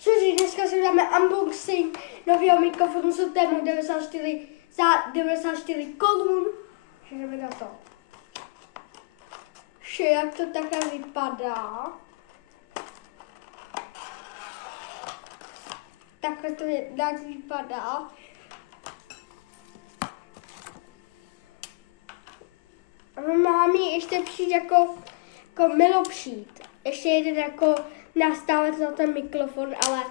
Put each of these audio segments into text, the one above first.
Cože, dneska si dáme unboxing nového mikrofonu s tému 94 za 94 korun. Jdeme na to. Vše, jak to takhle vypadá. Takhle to tak vypadá. A máme ještě přijít jako milopřít. Ještě jeden jako nastávat na ten mikrofon, ale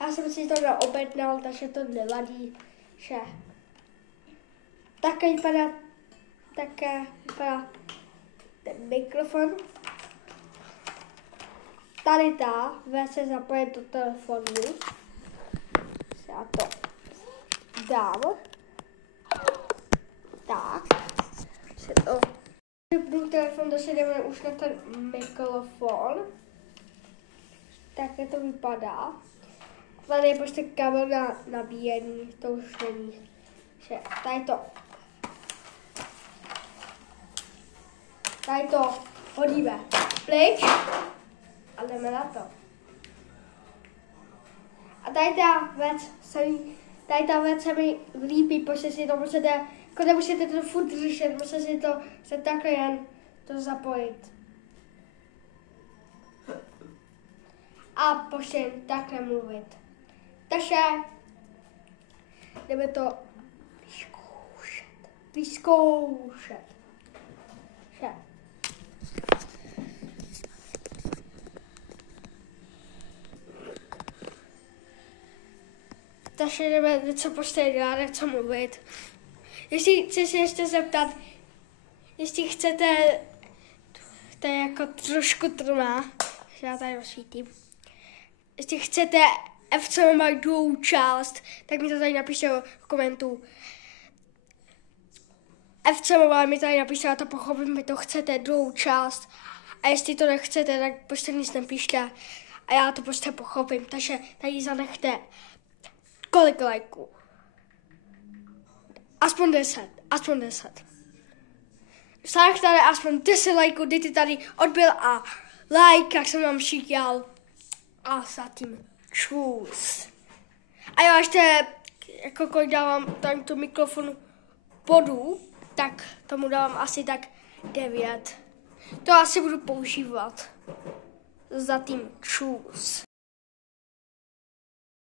já jsem si to neobjednal, takže to nevadí, že také vypadá ten mikrofon. Tady ta věc se zapojit do telefonu. Já to dám. Tak. Se to vypnu telefon, to se jdeme už na ten mikrofon. Takhle to vypadá. Tady je prostě kabel na nabíjení, to už není. Tady to hodíme pryč a jdeme na to. A tady ta věc se mi líbí, protože si to musíte, jako nemusíte to furt držet, musíte si to se takhle jen to zapojit. A prostě takhle mluvit. Takže jdeme to vyzkoušet. Takže jdeme něco prostě dělat, něco mluvit. Jestli chci se ještě zeptat, jestli chcete, to je jako trošku trná, že já tady osvítím. Jestli chcete FC má druhou část, tak mi to tady napište v komentu. FC mi tady napište, a to pochopím, vy to chcete, druhou část. A jestli to nechcete, tak prostě nic nepište. A já to prostě pochopím, takže tady zanechte kolik lajků. Aspoň 10. Zanechte tady aspoň 10 lajků, dejte tady odběr a like, jak jsem vám říkal. A zatím čus. A já ještě, jako kolik dávám tam tu mikrofonu bodů, tak tomu dávám asi tak 9. To asi budu používat. Zatím čus.